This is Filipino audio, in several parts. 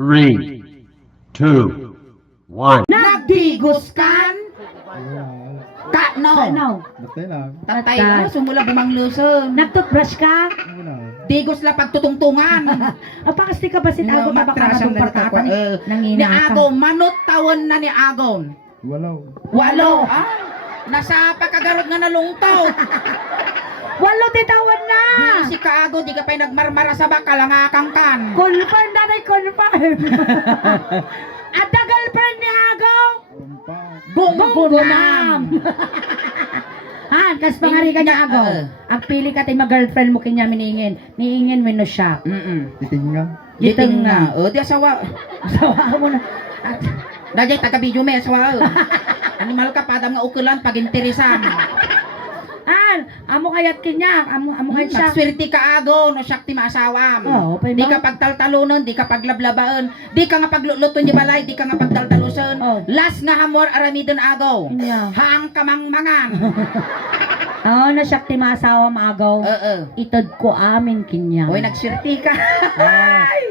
3, 2, 1. Nagdigos kan? Ka, no. Ano? Batay lang. Tatay, Tatay. sumula bumangluson. Nagtoothbrush ka? Wala. Digos la pagtutungtungan. Apakasti ka ba ako tabaka Matrasan na madumpartakan ni nangina ka. Agon, manot tawon na ni Agon. Walaw. Walo. Nasa pagkagarot nga nalungtaw. Walo titawan na! Si Kaagon, di ka pa nagmarmara sa baka, langakang kan. Confirm na confirm. At the girlfriend ni Agaw? Gungunam! Han, kas pangari ka niya Agaw. Ang pili ka tayo mag-girlfriend mo kanya miningin. Niingin mo no siya. Titinga. Giting nga. O, di asawa. Sawa mo na. Dajay, taga-video may asawa. Animal ka, padam nga ukulan, pag interesan. Han, amo kayat kanya. Amo kayat siya. Nagswerte ka Agon, o siyak ti maasawam. Oo, pwede Di ba? ka pagtaltalunon, di ka paglablabaan, di ka nga pagluluto ni balay, di ka nga pagtaltaluson. Oh. Last nga hamor aramidon Agaw. Inya. Haang kamangmangan. Oo, na siya ti maasawa Agaw. Oo. Itod ko amin kanya. Hoy, nagswerte ka.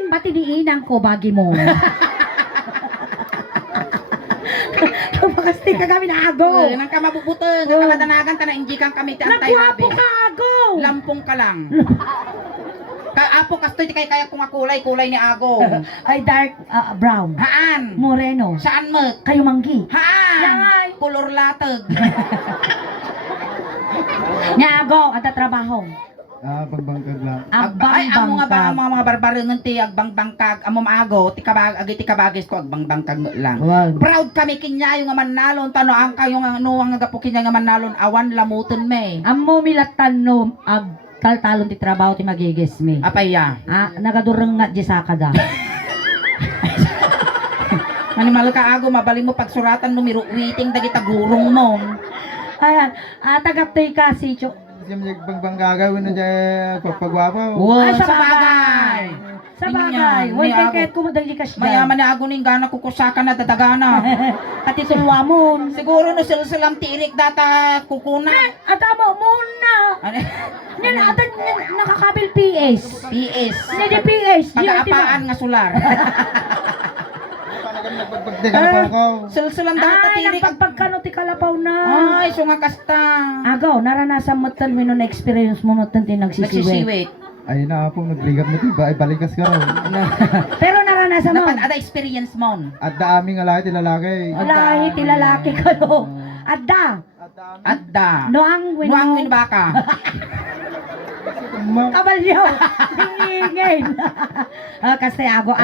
Pati di inang ko bagi mo. Kapakasti ka kami na Agaw. Nang ka mabubuteng, nga kamadanagan, tanainji kang kami ti antay Nagwapo habi. ka Agaw. Lampong ka lang. Kaapo kastoy ti kaya kung kulay ni Agaw. Ay dark brown. Haan? Moreno. Saan mo? Kayo manggi. Haan? Yay! Kulor latag. Nya Agaw, at trabaho. Pagbangkag lang. Ay, amo nga ba ang Agbang mga barbaro ng ti agbang bangkag, amo maago, ti kabagis ko agbang bangkag lang. Wag. Proud kami kinya yung nga manalon, tano ang kayo nga ano ang gapo kinya nga manalon, awan lamuton me. Amo milatan no taltalon ti trabaho ti magigis mi. Apaya. Nagadureng nga di sakada. Manimal ka ago, mabaling mo pagsuratan numero waiting dagita gurong mo. Ayan, tagaptoy ka si Cho. Siyam yung pagbangkaga, wala dyan pagpagwapo. Wow, Ay, sa bagay. Sa bagay. Wal kay kahit kumudang di ka siya. Mayaman ni ago ning gana kukusaka na dadagana. Pati tulwamon. Siguro no silsilam tirik data kukuna. At amo muna. Ano? Yan atan nakakabil PS. PS. Hindi PS. Pag-aapaan nga sular. Paano ka nagpagpagdi ka na po? Silsilam data Ay, tirik. nagpagpagkano ti kalapaw na. Ay, sunga kasta. Agaw, naranasan mo tan mo na experience mo tan ti nagsisiwi. Nagsisiwit. Ay na po, nagligat mo diba? Ay balikas ka raw. Pero naranasan mo. Dapat ada experience mo. At daaming alay ti lalaki. Lahi ti lalaki ka no. Adda. Adda. Noang Nuang win baka. Kabalyo. Ingin. Kasi ako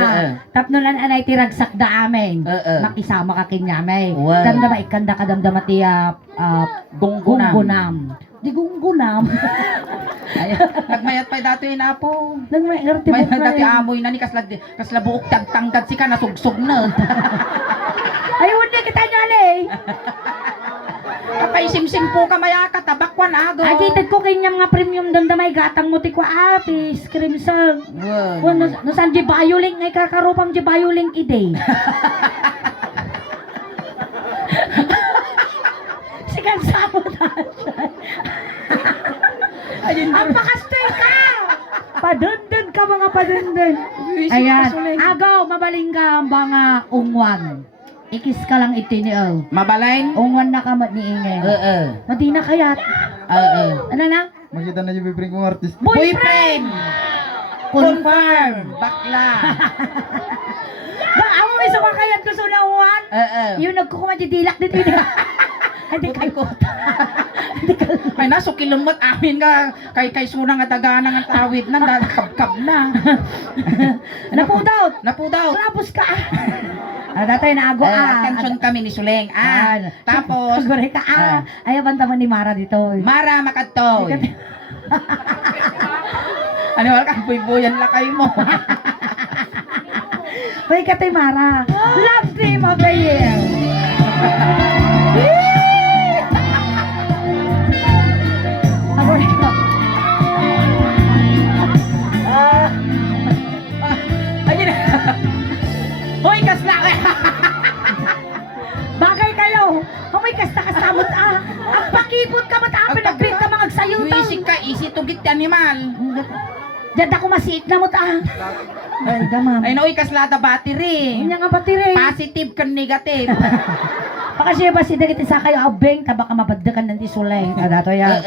tapno lan anay tiragsak da amin. Makisama ka kinyamay. Wow. Damdama ikanda ka damdama ti gunggunam. Di gunggunam. Ay, nagmayat pa dato yun apo. Nagmayar ti May bukay. dati amoy na ni kasla buok tagtanggad si ka nasugsog na. Ayun di kita nyali. Kapay simsim po ka maya ka tabakwan ago. Agitid ko kanyang nga premium damdamay gatang mo ti kwa ati. Scream song. Wow. No san di bayuling ay kakarupam di bayuling ide. Sikan samo tasyan. Ang pakastoy ka! Padundun ka mga padundun. Ayan. Agaw, mabaling ka ang mga ungwan. Ikis ka lang iti ni Mabalain? Ungwan na ka ni ingay. Madi na kayat. Ano na? Makita na yung bibring kong artist. Boyfriend! Confirm! Bakla! Ba, amo may sumakayat ko sa ungwan? Yung nagkukuha di dilak dito. Hindi kayo. Ay naso kilumot amin ka kay sunang at agana ng tawid na kabkab na. Napudaw. Napudaw. Tapos ka. Datay na ako Atensyon kami ni Suleng. Tapos Gore ka ayaw banta man ni Mara dito. Mara makadto. Ano wala kang buy-buyan lakay mo. Hoy katay Mara. Love team of the year. Agore ka. Ayun. Hoy kasla. Bagay kayo. Humoy kasta kasamot Ang pakipot ka matapin nagbit ka mga agsayutan. Wisik ka easy to get animal. Diyan ako masiit na mo ta. Ay, gamam. Ay nooy kaslada battery. Inya nga battery. Positive kan negative. Baka siya ba si dagiti sa kayo abeng tabaka mabaddakan ng disulay. Dato yan.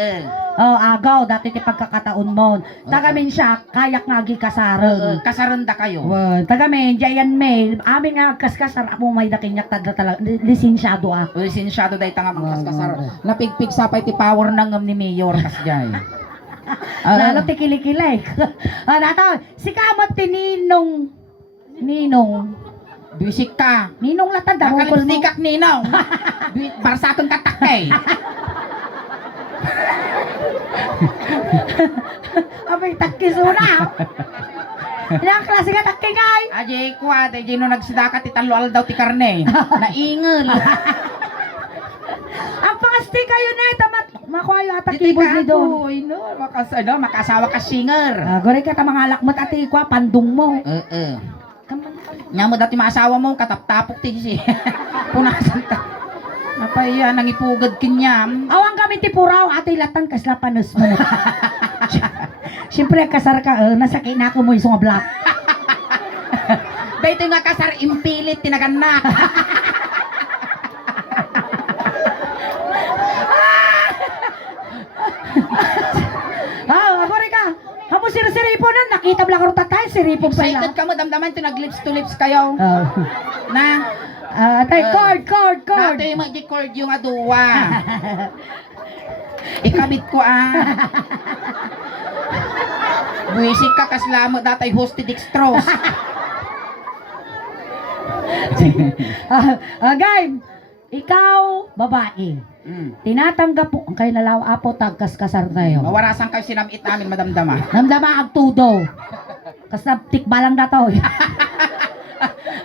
Oh, agaw dati ti pagkakataon mo. Tagamin siya kayak nga gi kasareng. Kasaranda kayo. Well, tagamin jayan me. Amin nga kaskasar mo may dakinyak tadra talaga lisensyado ah. Uy, sinsyado day tanga magkaskasar. Napigpig sapay ti power ng ni Mayor kasjay. Lalo ti kilikilay. Dato, si kamot ti Ninong. Bisik ka. Ninong latad darukol mo. Nakalimstikak ninong. Barsatong tatakay. Abay takisuna. Ilang klase ka takingay. Ajay kwa, tay no nagsidaka ti talo daw ti karne. Naingel. Ang pangasti kayo na tamat makuha ata keyboard ni do. Uy, no, makasawa ka singer. Gore ka ta mga lakmot ati kwa pandung mo. Nya mo dati maasawa mo kataptapok ti si. Punasan ta. Napaya nang ipugad kinyam. Awang kami ti puraw ati latan kasla panos mo. Siyempre kasar ka nasa kinako mo isong black. Dahito nga kasar impilit tinagan na. Gore ka. Hamo siripon na nakita bla ko tatay siripon pa Excited ka mo damdaman ti nag lips to lips kayo. Na Tay cord. nato yung mag-record yung aduwa. Ikabit ko Buwisik ka kaslamo datay hosti dextrose. Game, ikaw babae. Tinatanggap po ang kayo nalaw apo tagkas-kasar tayo. Mawarasan kayo sinamit namin madamdama. Namdama ang tudo. Kasabtik balang dato.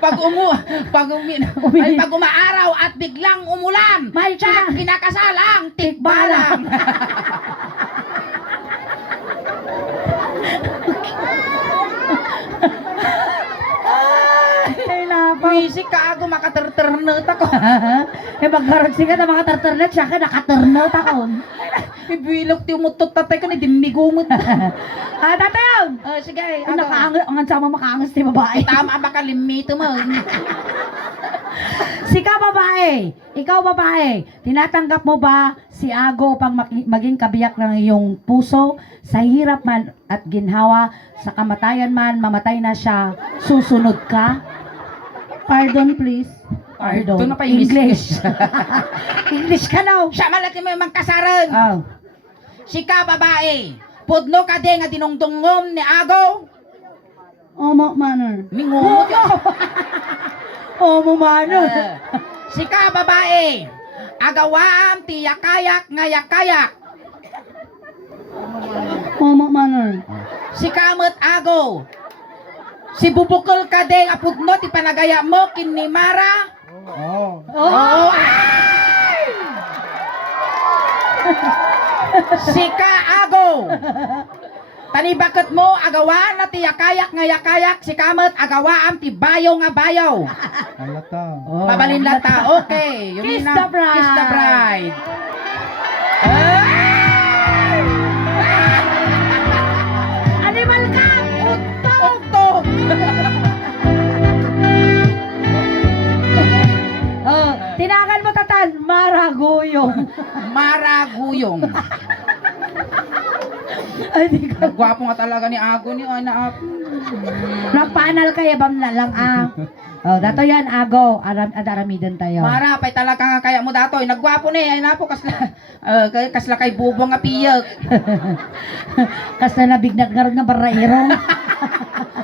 Pag umaaraw at biglang umulan, May siya kinakasalang tikbalang. Ay lapa. Bisik ka ako makaterternot ako. Magkarot siya na mga tartarnet siya ka nakaternot ako. Ibilog ti umutot tatay ka na dimigumot. Tatayaw! Sige, Ang sama makaangas ni babae. tama ba ka limito mo? Ikaw babae, tinatanggap mo ba si Ago pang maging kabiyak ng iyong puso? Sa hirap man at ginhawa, sa kamatayan man, mamatay na siya, susunod ka? Pardon please. Pardon na pa English. English ka now. Siya malaki mo yung mangkasaran. Oh. Sika babae, pudno ka din nga dinungdungom ni Agaw. Omo manner. Mingumot yun. Omo manner. Sika babae, agawaam ti yakayak nga yakayak. Omo manner. Sikamot Agaw. Si bubukol ka din nga pudno ti panagaya mo kin ni Mara. Oh. Oh, ay! Sika Agaw. Tanibakot mo agawa na ti yakayak nga yakayak si kamot agawaam ti bayaw nga bayaw. Alata. Pabalin lata. Okay. Yun Kiss na. the bride. Kiss the bride. Animal ka! Uktog. Tinakan mo tatan, maraguyong. Maraguyong. Ay, di ka. Gwapo nga talaga ni Ago ni Ana. Nagpaanal kaya bam na lang dato yan, Ago. Adaramidan tayo. Mara, pay talaga nga kaya mo datoy. Nagwapo ni. Ay na po, kasla kay bubong nga piyag. Kasi nabignat nga rin nga barairong.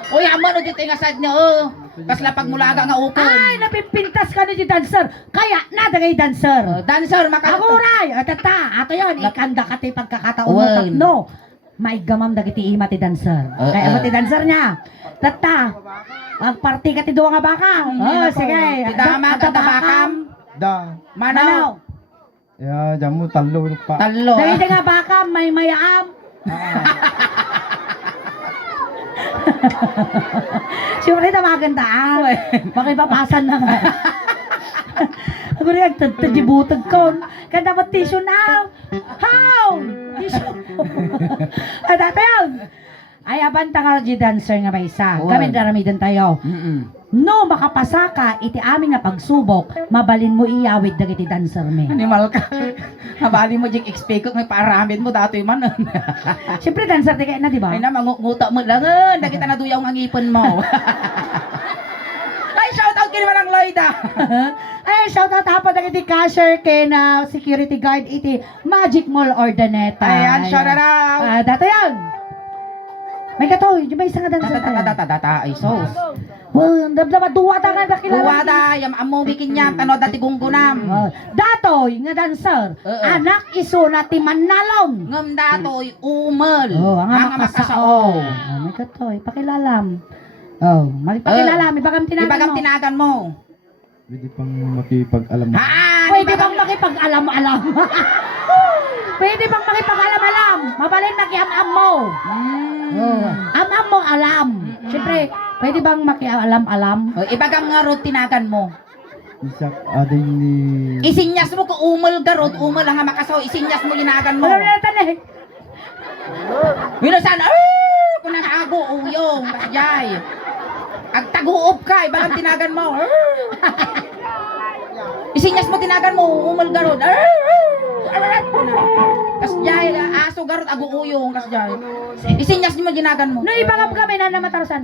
Uy, amon o dito nga sad niya, oh. Kasla pagmulaga nga ukon. Ay, napipintas ka na di dancer. Kaya, nadagay dancer. Dancer, Aguray! Atata, ato yun. Ikanda ka ti pagkakataon mo Uwan. tatno. May gamam dagiti ima ti dancer. Kaya mo ti dancer niya. Tata, ang party ka ti duwa nga baka. Sige. Tidama, tatabakam. Da. Manaw. Ya, jamu talo pa. Talo. Dahil nga baka may mayaam. Siyempre na maganda makipapasan na nga. Ako rin tagtagibutag ko. Kaya dapat tissue na. How? Tissue. Dati yun. Ay abanta nga di dancer nga may isa. Oo. Kami daramidan tayo. No makapasa ka iti amin nga pagsubok, mabalin mo iyawid dagiti dancer me. Animal ka. Habali mo jing expect ko may paramin mo datoy man. Siyempre dancer di kayo na, di ba? Ay na mangunguta mo lang. Nakita na duyaw ang ngipon mo. Ay, shout out kini Manang Lloyda. Ay, shout out hapon dagiti cashier kay na security guard iti Magic Mall Ordaneta. Ayan, shout out. Dato yan. May katoy, di ba isang nga dancer tayo? Data ay sos. Well, damdama duwa ta nga bakilala. Buwada, yam amo bikin niya tano dati gunggunam. Datoy nga dancer, Oo. anak iso na ti Manalong. Ngam datoy umel. Oh, ang makasao. makasao. May katoy, pakilalam. Oh, magpakilalam, ibagam tinagan Ibagam mo. tinagan mo. Pwede pang makipag-alam mo. Ha? Pwede bang makipag-alam-alam? Pwede bang makipag-alam-alam? Mabalin makiam-am mo. Oh, am-am mo alam. Siyempre, pwede bang makialam-alam? Oh, ibagam nga rod tinagan mo. Isak ading ni... Isinyas mo ko umel garod, umel ang nga makasaw, isinyas mo ginagan mo. Wala na natin eh. Minusan, kung nakago, uyong, kasjay. Agtaguop ka, ibagam tinagan mo. Isinyas mo tinagan mo, umel garod. Kasjay, aso garod, ago uyong, kasjay. Isinyas mo ginagan mo. No, ibagam kami na namatarusan.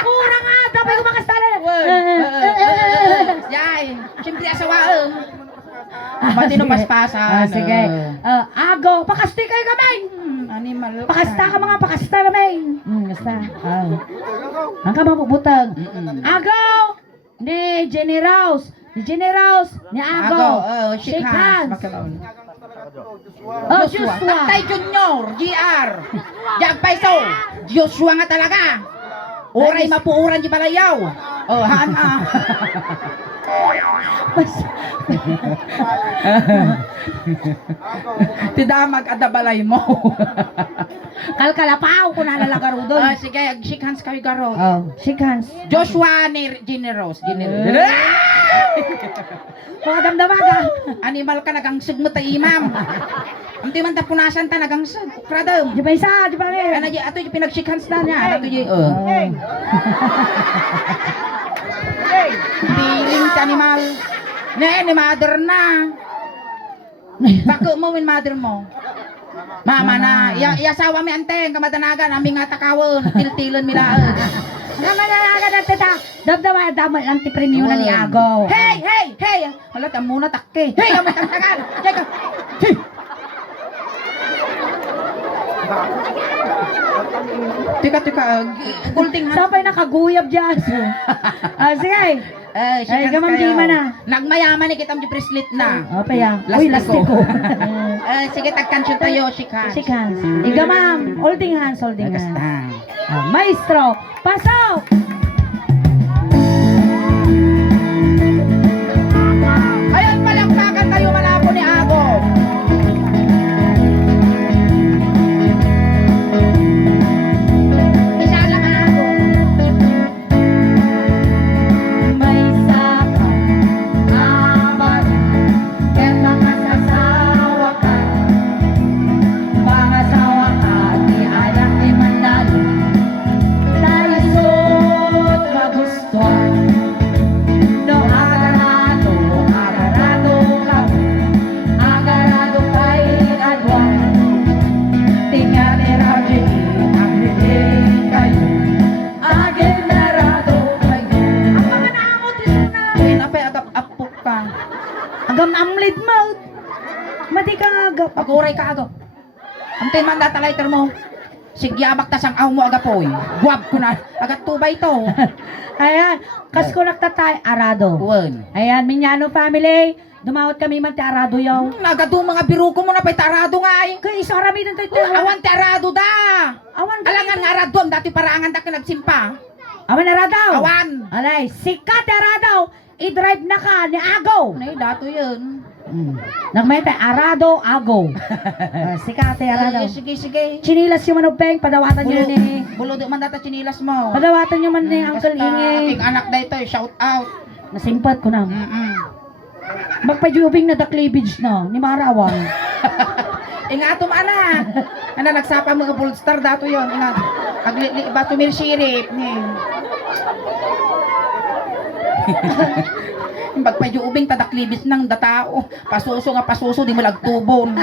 Kurang nga, dapat ko makastala. Yay, siyempre asawa. Matino paspasan. Sige. Ago, pakasti kayo kami. Animal. Pakasta ka mga pakasta kami. Basta. Ang ka mabubutang. Agaw! Ni Jenny Rose. Ni Jenny Rose. Ni Agaw. Shake hands. Oh, Joshua. Joshua. Tatay Junior, GR. Jag Paiso. Joshua nga talaga. Oray mapuuran di balayaw. Oh, haan Tidamag adabalay mo. Kalkalapaw kung nalalagaro doon. Sige, shake hands kayo garo. Oh, shake hands. Joshua ni Generous. Mga damdamaga. Animal ka nagang sigmo ta imam. Ang di man ta punasan ta nagang sig. Ukradam. Di ba isa? Di ba rin? Ano di ato yung pinag-shake hands na niya. Ato yung Feeling ka animal. Ni mother na. Bako mo win mother mo. Mama na. Iasawa mi anteng kamadanagan aming nga takawon. Tiltilon milaan. Naman na agad ang tita. Damdama ang tipremyo na ni Agaw. Hey! Hala, ka muna takke. Hey, kamay tamtagan. Hey, ka. Hey! Tika, gulting hands. Sapay nakaguyab dyan. Sige. Ay, gamam di man na. Nagmayaman ni kitang di bracelet na. Opa ya. Uy, lastiko. Sige, tagkansyon tayo, shake hands. Shake hands. Igamam. Holding hands, holding hands. Basta. Maestro, pasok! Ayun, palakpakan tayo malapo ni Ago. Isa lang Ago. May saka, amat, kaya mga sasawa ka. Mga sawa ka, di anak ni Mandalo. Tayo suot magustuhan. No, agarado ka. Agarado kay Adwan. Tingnan ni Rabi, ang hindi kayo. Agarado kayo. Ang mga naamot iso na. Ay, napay agap-apok ka. Agam amlid mo. Mati ka agap. Paguray ka Ago. Ang man datalaiter mo. Sigyabak tas ang aw mo agapoy. Guwab ko na. Agat tubay to. Ayan, kasko nagtatay, Arado. Uwan. Ayan, Minyano family, dumawat kami man ti Arado yaw. Nagado mga biro ko mo na pa'y tarado nga ay. Kaya isa karami ng tayo. Awan tarado da. Awan Alangan nga arado ang dati parangan da ka nagsimpa. Awan Arado. Awan. Alay, sikat Arado. I-drive na ka ni Ago. Nay, dato yun. Nagmay tayo, Arado, Ago. Sikat Arado. Sige. Chinilas yung manubeng, padawatan nyo ni. Bulo di man data chinilas mo. Padawatan nyo man ni Uncle Basta, Inge. aking anak da ito, shout out. Nasimpat ko na. Magpa-jubing na the cleavage na, ni Marawan. Ingatom ana. Ana nagsapa mga Polestar dato yon. Ingat. Agli ba tumil sirip ni. Bagpayo ubing tadaklibis ng datao. Pasuso nga pasuso di mo lagtubon.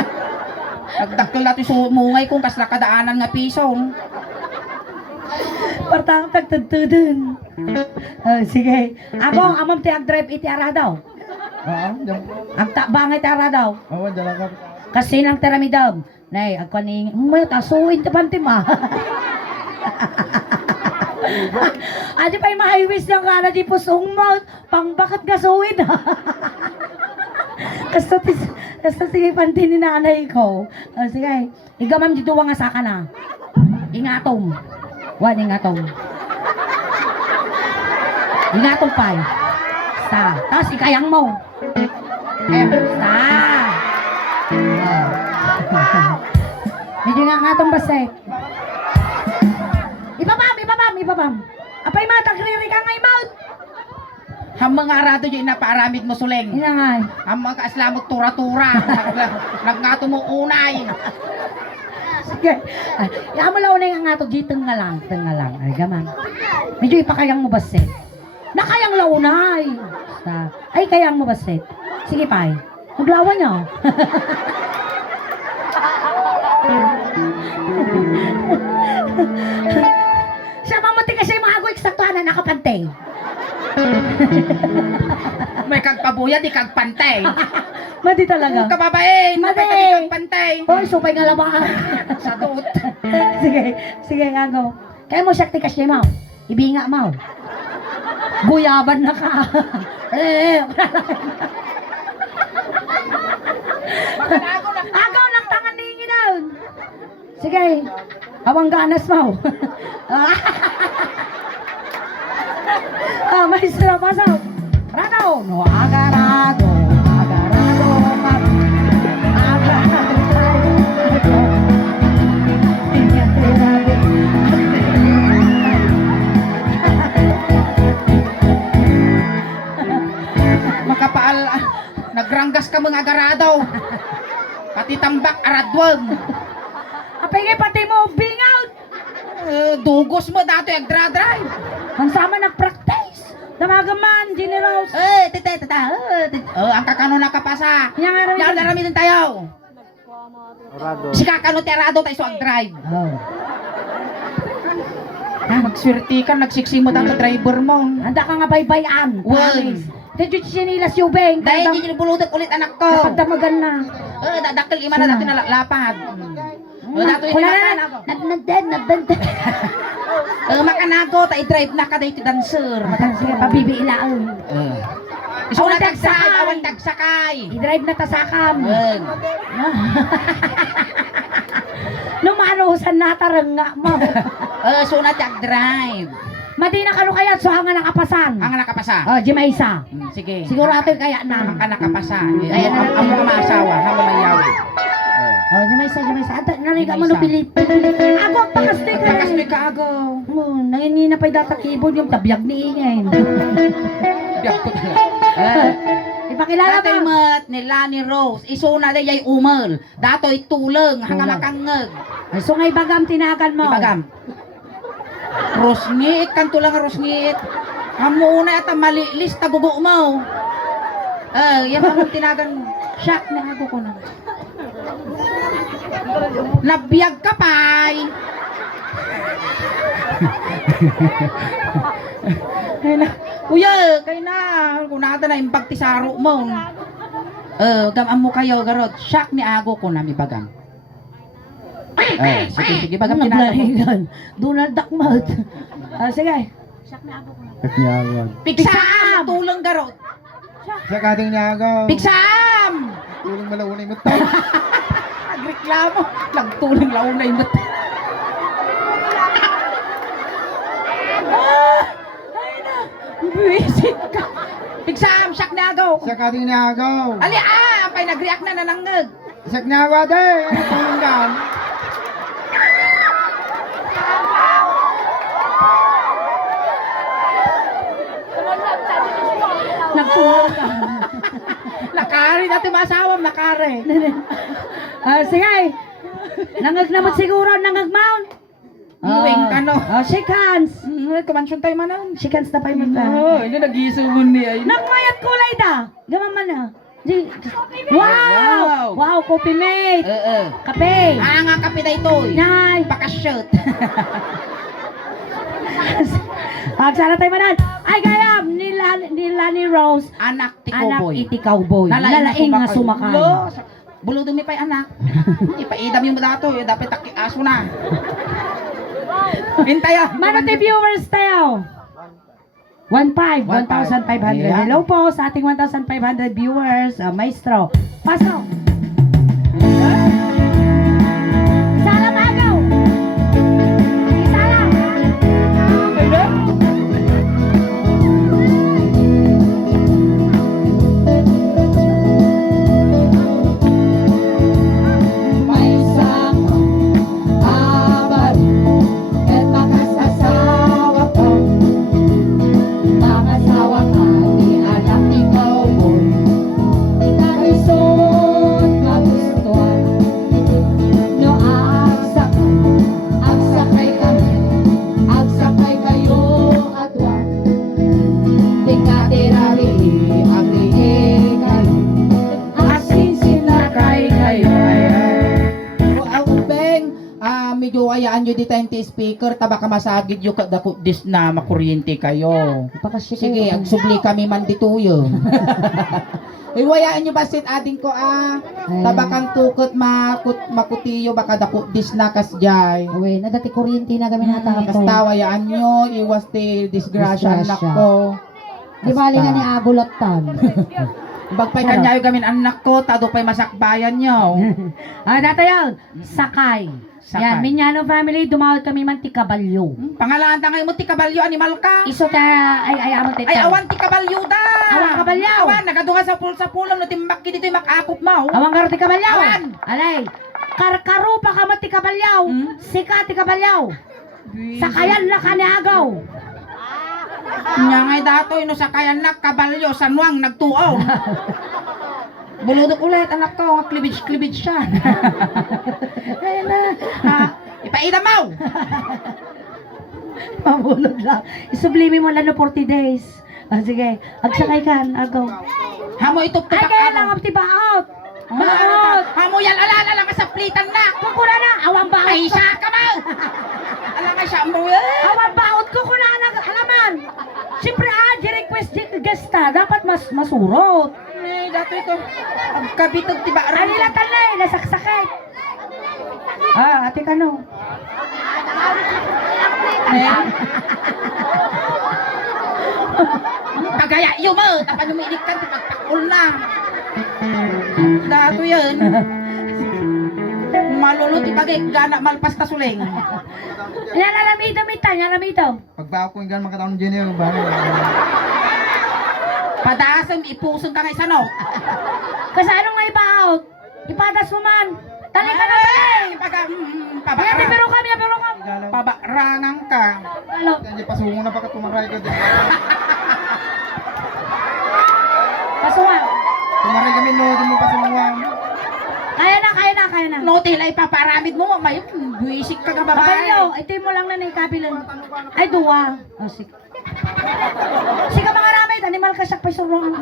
Nagdakkel nato sumungay kung kasla kadaanan nga piso. Partang tagtudtudun. Sige. Abong, amam ti ag-drive iti ara daw. Oo, diyan. Ang takbangay ti ara daw. Oo, diyan lang ka. Kasi nang teramidam. Nay, agkaning, may tasuin ti pantim ah. Adi pa'y mahiwis ng kana di pusong mouth. Pangbakat gasuin ah. Kasta sige pantin ni nanay ko. Sige, igamam dito nga saka na. Ingatong. Wan ingatong. Ingatong pa. Sa. Tapos ikayang mo. Sa. Medyo nga ngatong basta eh. Ibabam. Apay matagriri ka ngay mouth. Ang mga arado yung inapaaramid mo suleng. Ina nga. Ang mga kaaslamot tura-tura. Nagngato mo unay. Sige. Ay, mo lang na yung nga to, dito nga lang. Ay, gaman. Medyo ipakayang mo baset. Nakayang launay. Ay, kayang mo baset. Sige, pay. Maglawan niyo. Siya mamuti kasi yung mga agwik sa tuwa na nakapantay. May kagpabuya, di kagpantay. Madi talaga. Kung kababae, Madi. di kagpantay. Hoy, supay nga labaan. Sa tuot. Sige, ngago. Kaya mo siya tikas niya, mau. Ibinga, mau. Guyaban na ka. Agaw ng tangan ningi daw. Sige, awang ganas, mau. Maestro, pasok. Rado, no, agarado, map. Makapaal, nagranggas ka mga agaradaw. Pati tambak aradwag. Apay ngay pati mo, bing out. Dugos mo dato yung drive. Ang sama nag-practice. Damagaman, Generals. Tita. Ang kakano nakapasa. Yang Yan, narami din tayo. Si kakano terado tayo sa drive. Magswerte ka, nagsiksi mo dato driver mo. Handa ka nga baybayan. Promise. Medyo sinilas yung beng. Dahil hindi nilibuludot ulit anak ko. Kapag damagan na. Dadakil ima na dato na lapad. Dato yung matan ako. Nabenta. Makanago, tayo drive na ka dahil dancer. Sige, pabibiilaan. Iso na tagsakay, awan tagsakay. I-drive na tasakam. Wen. Numanuhusan na tarang nga mo. So na drive. Madi na kano kaya so hanga nakapasan. Ang nakapasa. Jimaysa. Sige. Siguro ato kaya na. Ang nakapasa. Kaya na. Ang mga maasawa, hamo mayawi. Jimaysa. Ata nariga mo no Pilip. Ako ang pakaste ka. Pagkastoy ka agaw. Nangini na pa'y data keyboard yung tabiyag ni ingay. Biyak ko talaga. Ipakilala Dato'y mo. mat nila ni Rose. Isuna na yay umal. Dato'y tuleng. Hanga Tuleng. makangeg. Ay, so ngay bagam tinagan mo. Ibagam. Rosngit. Kanto lang rosngit. Hamo na ata malilis tagugo mo. Yan ang tinagan mo. Shock na ako ko na. Nabiyag ka pay. Kuya, kay na. Kung nata na yung pagtisaro mo. Gamam mo kayo, garot. Shock ni Ago ko na mi bagam. Sige, bagam tinago ko. Naglahigan. Donald Duck mouth. Sige. Kaknyawag. Pigsam! Tulong garot. Sa kating niyagaw. Pigsam! Tulong malaunay mo tayo. Nagreklamo. Nagtulong launay mo. Buwisit ka. Pigsam! Shock na Ago. Sa kating niyagaw. Ali apay nag-react na nanangag. Sa knyawa day. Ano tulong gan? Nagtulog ka. rin natin masawam na kare. Sige. Nangag naman siguro, nangag mount. Muwing ka, no? Shake hands. Kumansyon tayo manan. Shake hands na pa yung Oh, hindi nag-iisumun niya. Nangmayat kulay da. Gaman man na. Wow! Wow, coffee mate. Kape. Nga kape na ito. Nay. Pakashoot. Sana tayo manan. Ay, gayam. Nila ni Rose. Anak ti Anak cowboy. iti cowboy. Nalaing nga sumakay. Lo, bulo dumi pa'y anak. Ipaidam yung dato. Dapat aso na. Hintaya. Mano ti viewers tayo? 1,500. Ayan. Hello po sa ating 1,500 viewers. Maestro. Pasok. Salam agaw. Salam. May sama abad at makasasawa ko. Makasawa ka ni anak ni cowboy. Kaisot kagustuhan. No agsakay kami. Agsakay kayo at wag. Tingkatirari ang kayo. Asin sinakay kayo. Beng, medyo ayaan nyo di tayong speaker, taba ka masagid yung kadako dis na makuryente kayo. Sige, agsubli kami man dito yun. Iwayaan nyo basit ading ko taba kang tukot makutiyo baka dako dis na kasjay. Uy, nadati kuryente na kami natapos. Kasta wayaan nyo, iwas ti disgrasya anak ko. Di bali nga ni Abulatan. Bagpay kanyayo gamin anak ko, tado pa'y masakbayan nyo. Data yan, sakay. Sakay. Yan, Minyano family, dumawad kami man ti kabalyo. Pangalaan ta ngayon mo ti kabalyo, animal ka. Iso ta, ay amon ti Ay, awan ti kabalyo da! Awan kabalyaw. Awan, nagadunga sa pulong, no timbak dito yung makakop mo. Awang karo ti kabalyaw. Awan. Alay, karkaro pa ka man ti kabalyaw. Sika ti kabalyaw. Sakayan na ka ni agaw. Nya ngay dato, ino sa kayan na kabalyo, sanwang, nagtuaw. Buludok ulit, anak ko, klibid-klibid siya. Ayun na. Ipaida mo! Mabulod lang. Isublimi mo lang no 40 days. Sige, agsakay kan, agaw. Hamo ito Ay, kaya lang, ti baot. Baot. Hamo yan, alala lang sa plitan na. Kukura na, awang baot Ay, ko. siya ka mo! Alam nga siya, mo Awang baot ko kuna na, alaman. Siyempre, request gesta, dapat masurot. Eh, dato ito. Ang kabitog tiba Ay, nila talay, nasaksakay. Ate ka no. Pagaya iyo mo, tapan yung mainik ka, pagpakul na. Dato yan. Malulot ipagay, gana malpas ka suling. Nalamito, nalamito. Pagbawa ko yung gano'n makataon ng Jenny, bago. Padasam, ipusong ka ngay sanok. Kasi anong may baot? Ipatas mo man. Tali ka na ba? Pabakra. Pero kami. Pabakrangang ka. Ano? Hindi pasungo na pagka tumaray ka din. Pasuwa. Tumaray kami, no, di mo pasunguan. Kaya na. No, tila ipaparamid mo. May buwisik ka ka babae. Kabalyo, ito mo lang na kabilang. Ay, duwa. Oh, sige. Sige mga ramay, animal ka siya pasurong.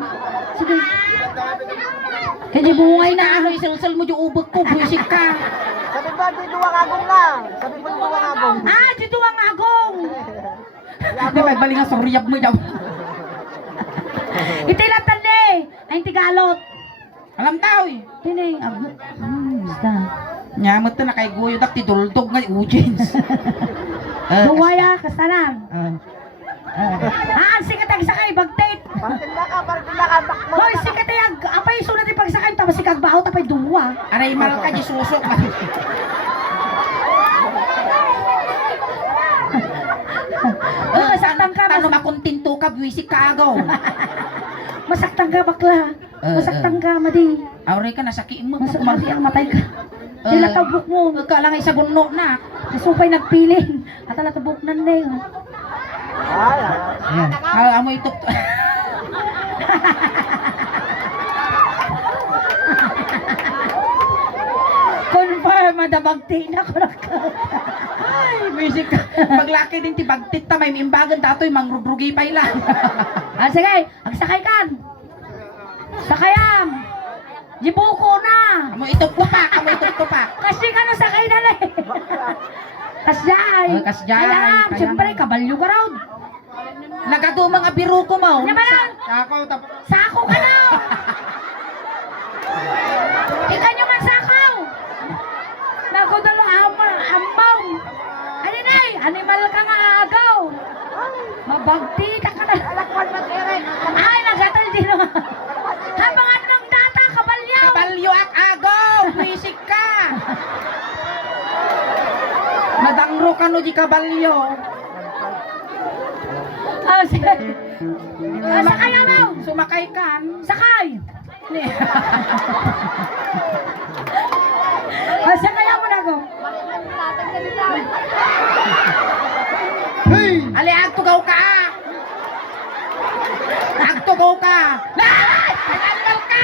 Sige. Hindi bungay na. Ano, isulsul mo yung ubog ko. Buwisik ka. Sabi ba, di duwang agong lang. Sabi ba, duwang agong. Dito ang agong. Di ba, baling nga soriyab mo dyan. Itilatan de. Ay, tigalot. Alam tao eh. Tining, agong. Basta. Nyamot na kay Guyo dak tiduldog nga ujins. Duwaya, kastanan. Sikat ang sakay, bagtate. Parang ka, bakma. Hoy, sikat ang, apay sunod yung pagsakay, tapos sikag baho, tapay duwa. Aray mal ka di susok. Masaktan ka, Tano makuntinto ka, buwisik ka agaw. masaktan ka, bakla. Masaktan ka, madi. Aray ka, nasakiin mo. Masaktan ka, matay ka. Tila tabuk mo. Kalang isa gunno na. Nasupay nagpiling. At ala tabuk na na yun. Amo ito. bagti na ko Ay, music ka. Paglaki din ti bagtit ta may imbagan datoy mangrugrugi pa ila. Ah, sige, agsakay kan. Sakayam. Jibuko na. Amo itog ko pa, amo itog ko pa. Kasi ka na sakay na lang. Kasjay. Kasjay. Alam, Kaya siyempre, nga. kabalyo ka raw. Nagado mga biro ko mo. Ano ba yan? Ako, tapos. Sako ka na. Ika nyo man sakaw. Nagudalo amaw. Ano na animal ka nga agaw. Mabagti ka na. Ay, nagatal din o. Habang anong data, kabalyaw. Kabalyo ak agaw, music ka. Nadangro ka no di kabalyo. Ah, sige. Ah, sakay amaw. Sumakay kan. Sakay. Ah, sakay mo na ko. Hey! Ali agtugaw ka. Agtugaw ka. Nay! Animal ka.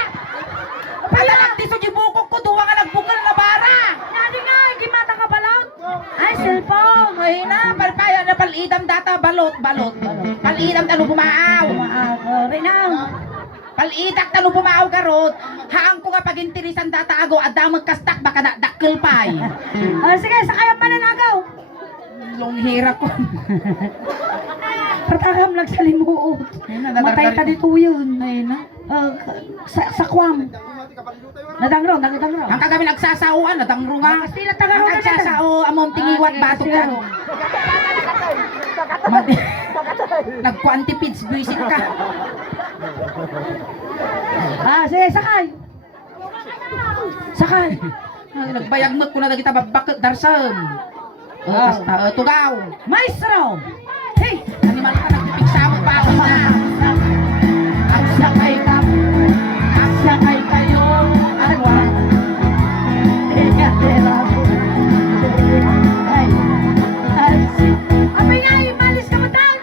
Patalag di so gibukok ko duwa ka nagbukal na bara. Nadi nga, gimata ka balot. Ay, cellphone. Ay na, palpaya na palidam data balot. Palidam tano bumaaw. Rin na. Palitak tano bumaaw garot. Haang ko nga pagintirisan data agaw adamag kastak baka dakkel pay. Ah, sige, sakay ang mananagaw. Longhira ko. Pertagam lang sa limuot. Matay ta dito yun. Ay na. Sa kwam. Nadangro. Ang kagabi nagsasauan, nadangro nga. Kastila tagaro Ang na neta. nagsasao, among tingiwat Ah, batok sige, ka. Nagkuantipids, buisit ka. Ah, sige, sakay. Sakay. Ay, nagbayagmat ko na dagita babakot darsam. Tugaw. Maestro. Hey, Animal ka nagpipiksamo pa ako na. sakay ka. Sakay kayo. Agwan. Apay nga, malis ka matang.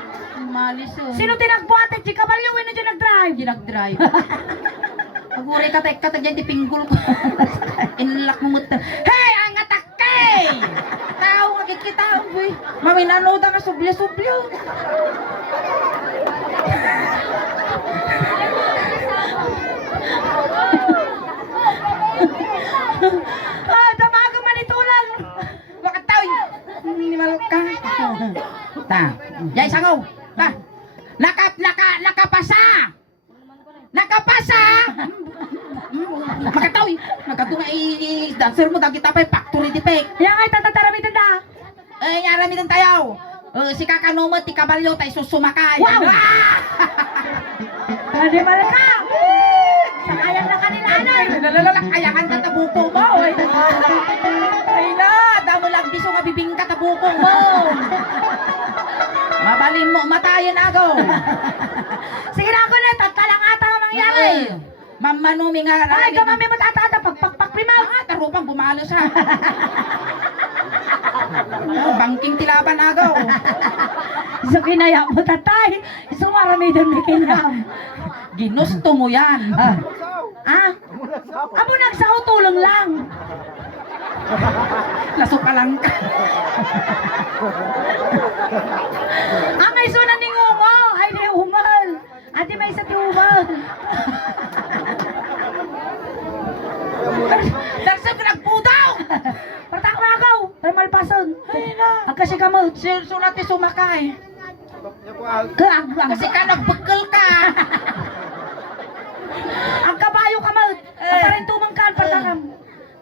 Malis oh. Sino tinagbo ate? Di kabalyo, na dyan nag-drive. Hindi nag-drive. Pag-uri ka tayo dyan, tipinggol ko. Inlak mo muta. Hey! Ang atakay! Tao, nakikita ang boy. Maminanoda ka, sublyo-sublyo. Ah, damaga man ito lang. Bakit tao? Animal ka. Ta. Yay, sangaw. Ta. Nakapasa! Nakapasa! Makataw. Nagkatunga dancer mo, dagita pa factory defect. Yan ay tatataramitan na. Eh, yarami din tayo. Si Kakanoma, ti Kabalyo, tayo susumakay. Wow! Ah! Hindi mal ka. Sakayan na kanila anay. Lalalala, kayangan ka tabuko mo. Ay na, damo lang biso nga bibing ka tabuko mo. Mabalin mo, matayin agaw. Sige na ako na, tagkalang ata ang mangyari. Mamanumi nga. Ay, gamami mo tatata, pagpakpak primaw. Tarupang bumalo siya. Bangking tilaban agaw. So kinaya mo tatay. So marami doon may kinam. Ginusto mo yan. Amo nagsao tulong lang. Nasukalang ka. Ang may sunan ni Ngungo, ay di umal. Ati may sa tiumal. Darsa ko nagpudaw. Patak na ako, thermal pason. Ang kasi kamot. Sulat ti sumakay. Kaag. Kasi ka nagbekal ka. Ang kabayo kamot. Ang parentumang kan, patakam.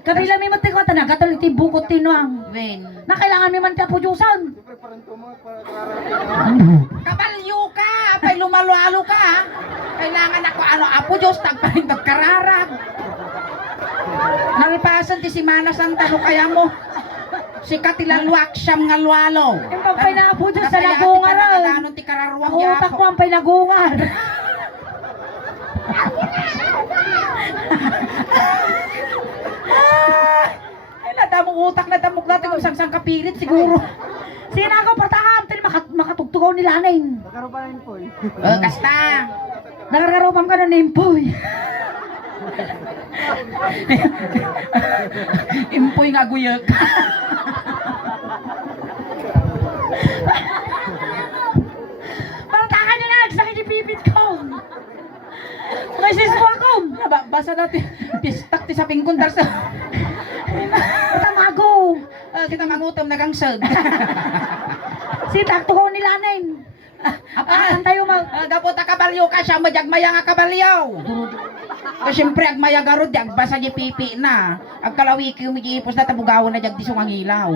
Kabila may matiko, tanagatuloy ti bukot tinuang. Wen. Na kailangan may manti apudyusan. Kabalyo ka. Apay lumalualo ka. Kailangan ako apo Diyos. Tagparing magkararag. Nangipasan ti si Manas ang tano kaya mo. Si Katilalwak siyam nga lualo. Yung pampay na apudyos sa lagungaran. Nakadanon ti kararwang Ang utak mo ang pinagungan. Ay, nadamong utak na damok natin kung sang kapirit siguro. Sige na ako, patakam. Tali makatugtugaw nila aning. Kasta. Nakararupam ka na nimpoy. Impoy nga guyek. Partakan nyo na, sakit yung pipit ko. Masis mo ako. Basa natin. Pistak ti sa pingkundar sa. Tamago. Kita mangutom na kang sag. Si takto ko nilanin. Apaan tayo mag... Gaputa kabalyo ka siya, majagmaya nga kabalyo. Siyempre, agmaya garod, agbasa di pipi na. Agkalawiki, umigiipos na tabugawon na jagdisong ang ilaw.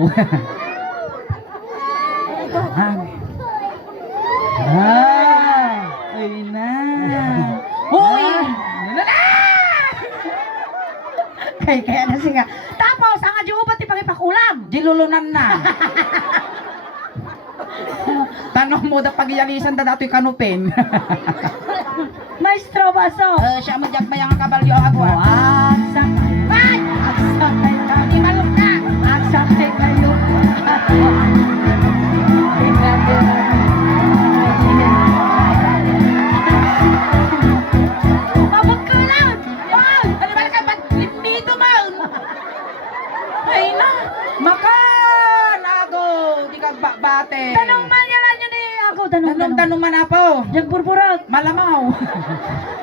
Ay na. Hoy! Kaya na siya. Tapos, ang adyo ba ti pakipakulam? Dilulunan na. Tanong mo da pagyalisan da dato'y kanupin. Maestro baso. Siya majagmaya nga kabalyo ako. Agsakay. Ay! Agsakay kayo. Di malok ka. Agsakay kayo. Mabag ka lang! Wow! Ano ba ka ba't dito man? Ay na. Makan! Ago! Di ka bate. Tanong man yalan yun eh ako. Tanong man apo. Yung purpurak. Malamaw.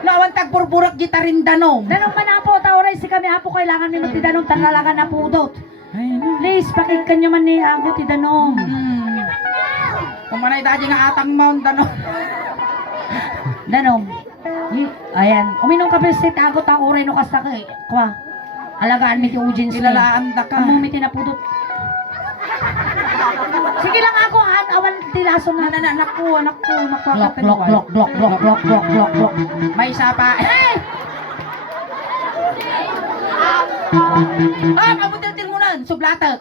Nawan tag purburak gitarin danom. Tanong man na po, tauray si kami apo kailangan ni Tidanong tanlalangan na pudot. Ay na. Please, pakinggan nyo man ni ako Tidanong. Kumanay dahil nga atang mount danom. Danong. Ayan, uminom ka si ako tauray no kasta ka eh. Kwa. Alagaan mi ti Ujin sila. Ilalaan da ka. Among mi tinapudot. Sige lang ako, awan tilason na. Anak ko. Glok, glok, glok, glok, glok, glok, glok, glok, glok. May isa pa. Hey! Kamutil-til mo nun. Sublatak.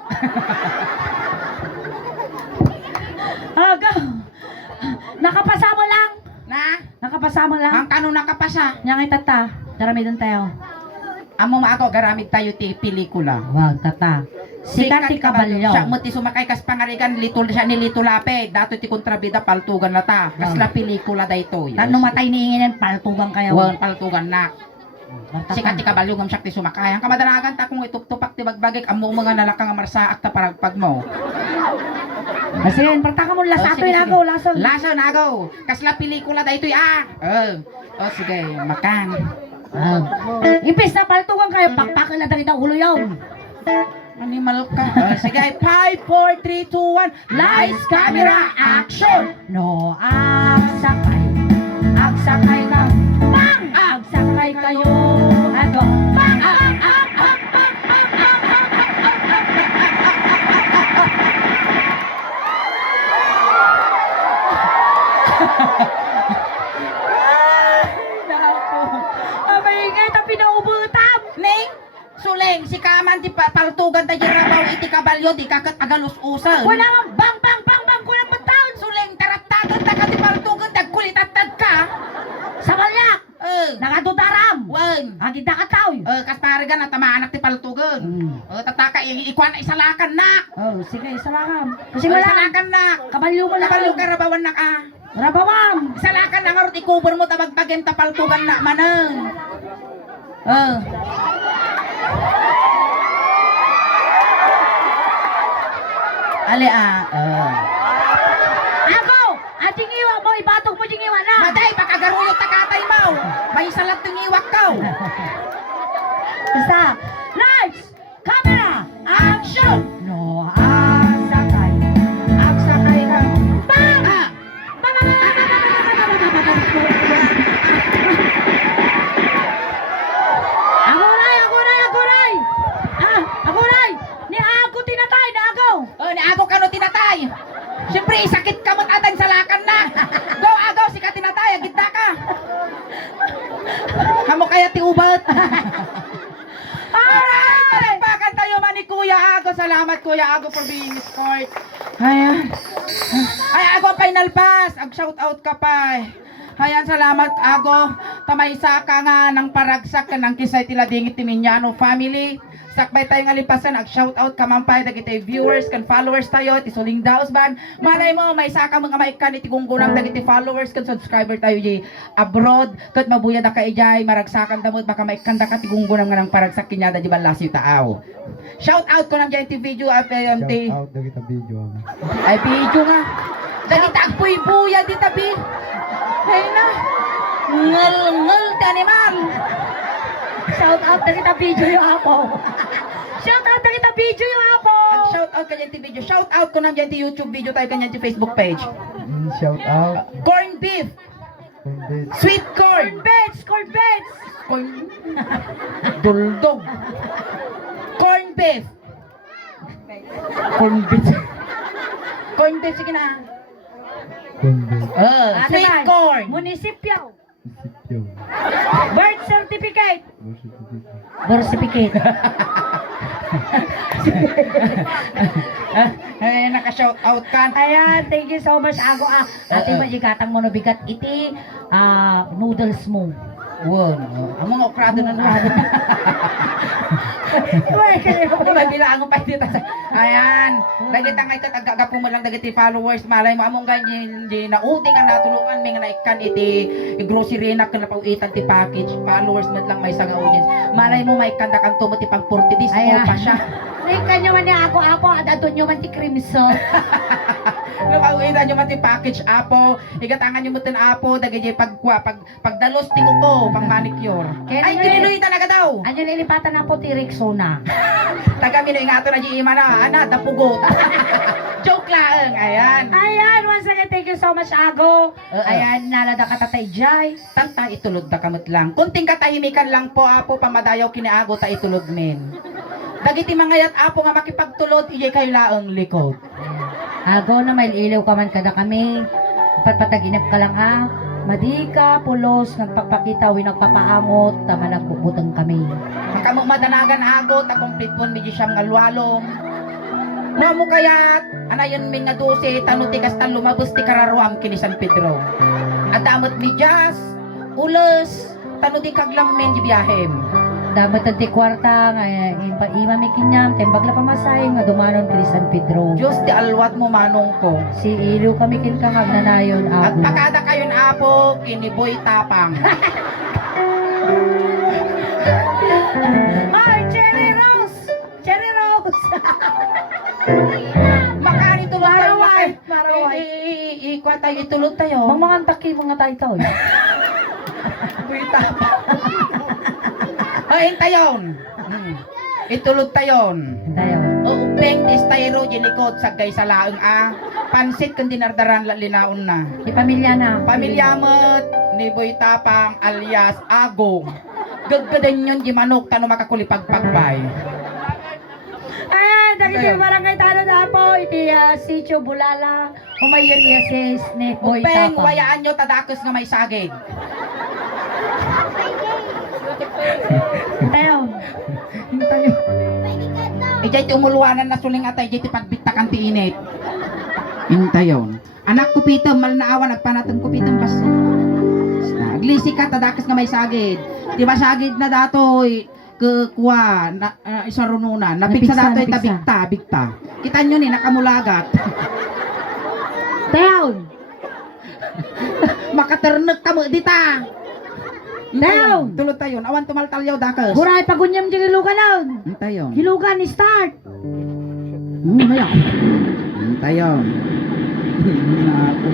Aga. Nakapasama lang. Na? Nakapasama lang. Ang kano nakapasa. Nyangay tata. Darami doon tayo. Amo maako garamid tayo ti pelikula. Wag tata. Sikat ti kabalyo. Siya mo ti sumakay kas pangarigan litol siya ni Lito Lapid. Dato ti kontrabida paltugan na ta. Kasla pelikula dayto. Tanong matay ni inginin paltugang kayo. Wan paltugan na. Sikat ti kabalyo ngam siya ti sumakay. Ang kamadanagan ta kung itup-tupak ti bagbagik amo mga nalakang marsaak ta paragpag mo. Asin, partaka mo lasato sige, yung sige. agaw, lason. Laso na ako. Kasla pelikula dayto sige, makan. Impis na paltugang kayo, pakpakan na dali daw ulo yun. Animal ka. Sige, 5, 4, 3, 2, 1. Lights, camera, action! No, agsakay. Agsakay ka. Bang! Agsakay kayo. Ako. Bang! Abay, ngayon na pinaubutam. Ning, suleng, si Kaman di paltugan tayo rabaw iti kabalyo, di kakat agalus usal. Wala mang bang, bang, bang, bang, kulang bataon. Suleng, taratagan ta ka di paltugan, dagkulitatad ka. Sa balyak. Nakadutaram. Wan. Agid na kataw. Kas parigan at tamaan ti paltugan. Tataka, ikuan na isalakan na. Oh, sige, salakam. Kasi wala. Isalakan na. Kabalyo mo lang. Kabalyo ka rabawan na ka. Rabawam. Isalakan na nga ron, ikubur mo tabagpagin ta paltugan na manang. Ali Ako! Ating iwa mo, ibatok mo ding iwa na. Maday, baka garuyot takatay mo. May salat yung iwak ka. Isa. Lights! Camera! Action! No, agsakay. Agsakay ka. Bang! Aguray! Aguray! Ni ako tinatay na ako! Ni ako ka no tinatay. Siyempre, sakit ka mo't atan sa lakan na. Go, agaw, si ka tinatay, agita ka. Kamo kaya ti ubat. Alright! Palagpakan tayo man ni Kuya Ago. Salamat Kuya Ago for being sport. Ayan. Ay, Ago, final pass. Ag shout out ka pa. Ayan, salamat Ago. tamay saka nga ng paragsak ka ng kisay tila dingit ti Minyano family. Sakbay tayo nga lipasan, ag-shoutout ka mampay, dagiti viewers, kan followers tayo, ti Suling Daos ban. Malay mo, may saka mga maikan, iti gunggunang dagiti followers, kan subscriber tayo di abroad, kat mabuya da ka ijay, maragsakan damot, baka maikan da ka ti gunggunang nga ng paragsak kinyada di balasyo taaw. Shoutout ko ng dyan ti video at Shout ti... out na kita video. Ay, video nga. Dagiti agpuy-buya di tabi. Ay na. Ngal-ngal ti animal. Shout out na kita video yung apo. Shout out na kita video yung apo. Shout out kanyan ti video. Shout out ko nandiyan ti YouTube video tayo kanyan ti Facebook page. Shout out. Corn beef, Kundi. sweet corn, Corn beds. corn duldog. Corn beef. Corn beef. Corn beef sige na. Kundi. Sweet corn. Munisipyo. Isipyo. Birth certificate. Birth certificate. Birth certificate. Ay, naka-shout out ka. Ayan, thank you so much, Ago. Ate majigatang mo no bigat iti noodles mo. Won. Ang mga okrado na natin. Mabilang pa dito. Ayan. Dagiti nga ikat agagapo mo lang dagiti followers. Malay mo among ganyan na uti ka natulungan may nga naikan iti grocery na kana pauitan ti package. Followers met lang may isang audience. Malay mo may kanda kan tumo ti pang 40 days mo pa siya. Ika nyo man ni ako, apo, at ato nyo man ti crimson. Pauitan nyo man ti package apo. Igatangan nyo mo tin apo dagiti pagdalos ti ko pang manicure. Kaya Ay nga kiniluy talaga daw. Anyo nilipatan na po ti Rexona. Taga Minoy nga to na di imana, ana dapugot. Joke lang. Ayan. Ayan, once again, thank you so much, Ago. Ayan, nalada ka tatay Jai. Tanta itulog ta kamot lang. Kunting katahimikan lang po apo pamadayaw kiniago ta itulog men. Dagiti mangayat apo nga makipagtulod iyay kayo laang likod. Ago na may ilaw ka man kada kami. Patpataginip ka lang ha. Madika, pulos, nagpapakita, nagpapaamot, tama nagbubutang kami. Makamo madanagan ago ta complete pon medyo siyam nga luwalong. No mo kayat anayon mi nga 12 tanuti kastan lumabos ti kararuam kini San Pedro. Adamot mi jas, ules, tanuti kaglam men di biyahem. Dapat ang ti kwarta, nga ima mi kinyam, tembag la pamasay, nga dumanon kini San Pedro. Diyos di alwat mo manong ko. Si Ilo kami kinkangag na nayon, At Ago. pakada kayon apo kini Boy Tapang. Ay, Cherry Rose! Cherry Rose! Makari tulog tayo. Maraway, maraway. Ikwa tayo itulog tayo. Mga antaki, mga tayo. Boy Tapang. Ay, tayon. Itulog tayon. Tayo. O upeng testayro ginikot sa gay sa laeng a. Pansit kung dinardaran linaon na. Di pamilya na. Pamilyamet ni Boy Tapang alias Agong. Gaggadan yun di manok tano makakulipagpagbay. Ayan, dagiti Ayan. barangay talo na po. Iti Sitio Bulala. Umayon niya si Snake Boy Upeng Tapa. wayaan nyo tadakos nga may sagig. Tayo. Tayo. Ijay ti umuluwanan na suling atay ijay ti pagbitakan ti init. Intayon. Anak ko pito malnaawan nagpanatong ko pitong bas. Naglisi ka tadakas nga may sagid. Di ba sagid na datoy ke kuwa na isa rununan. Napiksa Napiksa, datoy napiksa. tabigta. Kita nyo ni nakamulagat. Tayo. Makaternek ka mo dita. Down. Tulot tayo. Awan tumaltalyaw dakas. Buray pagunyam di gilugan na. Intayon. Gilugan, start. Ngayon. Intayon. Ako.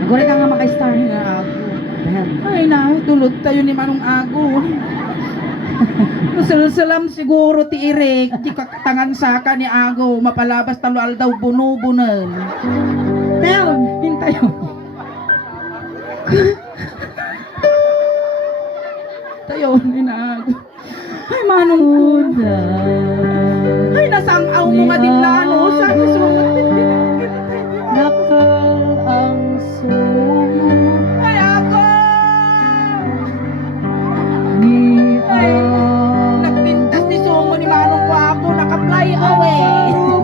Agore ka nga maka-start. Ako. Ay na, tulot tayo ni Manong Ago. Masalsalam siguro ti Irek. Di kakatangan saka ni Ago. Mapalabas talo aldaw bunubunan. Tayo. Hintayon. Tayo ni Ago. Ay Manong Kuda. Ay nasangaw mo nga din lano. Sana sumunod din. Nakal ang sumunod Ay Ago! ni Ay, nagpintas ni Sumo ni Manong ko ako, naka-fly away.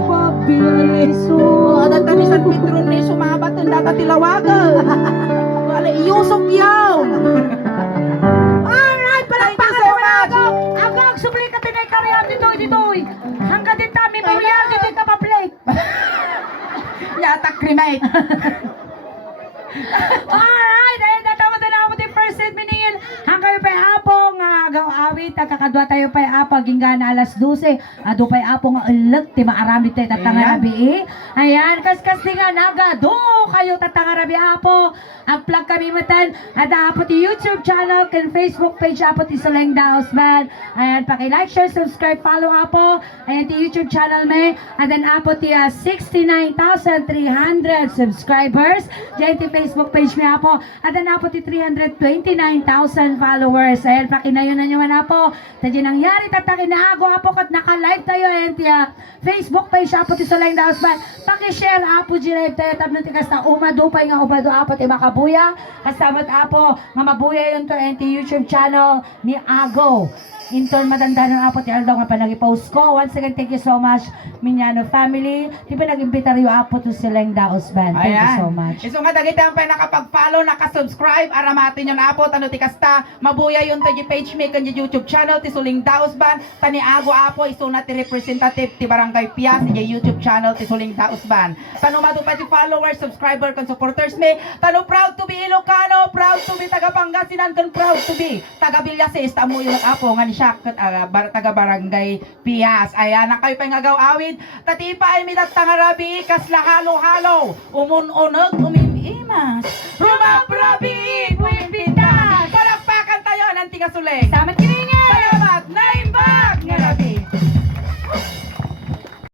Pabiliso. Ada tani San Pedro ni sumabat ang data tilawagan. Wala iusok yaw. cremate. Alright, ayun, natawad na ako yung first set miningil. Hanggang pa apong agaw awit, kakadwa tayo pa apong ginggan alas 12. Ado pa apong ulag, ti maarami tayo tatanga rabi Ayan, kaskas di nga naga, do kayo tatanga rabi apo. Upload kami matan, at apo ti YouTube channel, kan Facebook page apo ti Soleng Daos Band. Ayan, paki-like, share, subscribe, follow apo. Ayan, ti YouTube channel me. At then apo ti 69,300 subscribers. Diyan ti Facebook page me apo. At then apo ti 329,000 followers. Ayan, pakinayon na nyo man apo. Tadyo nangyari, tatakin na ago apo kat naka-live tayo. Ayan, ti Facebook page apo ti Soleng Daos Band. Paki-share apo di live tayo. Tabno ti kasta umadupay nga ubado apo ti makabuya. Kasamat apo nga mabuya yun to. Ayan, ti YouTube channel ni Ago. Inton madanda ng apo ti Aldo nga panagi-post ko. Once again, thank you so much, Minyano family. Di ba nag-imbitaryo apo to Soleng Daos Band. Thank you so much. Iso nga dagita ang pa nakapag-follow, nakasubscribe, aramatin yun apo, tano ti kasta, mabuya yun to di page me, kan di YouTube channel, ti Soleng Daos Band, tani Ago apo, iso na ti representative, ti Barangay Pias, di YouTube channel, ti Soleng Daos Band. Tano matupa ti followers, subscriber, kan supporters me, tano proud to be Ilocano, proud to be taga Pangasinan, kan proud to be taga Villases, tamo yun apo, nga ni siya, taga Barangay Pias. Ayan, na kayo pa yung agaw awid, tatipa ay mitat tangarabi, kasla halo-halo, umununog, umimimas, rumaprabi, puimpitas, palakpakan tayo, nanti ka Soleng. Salamat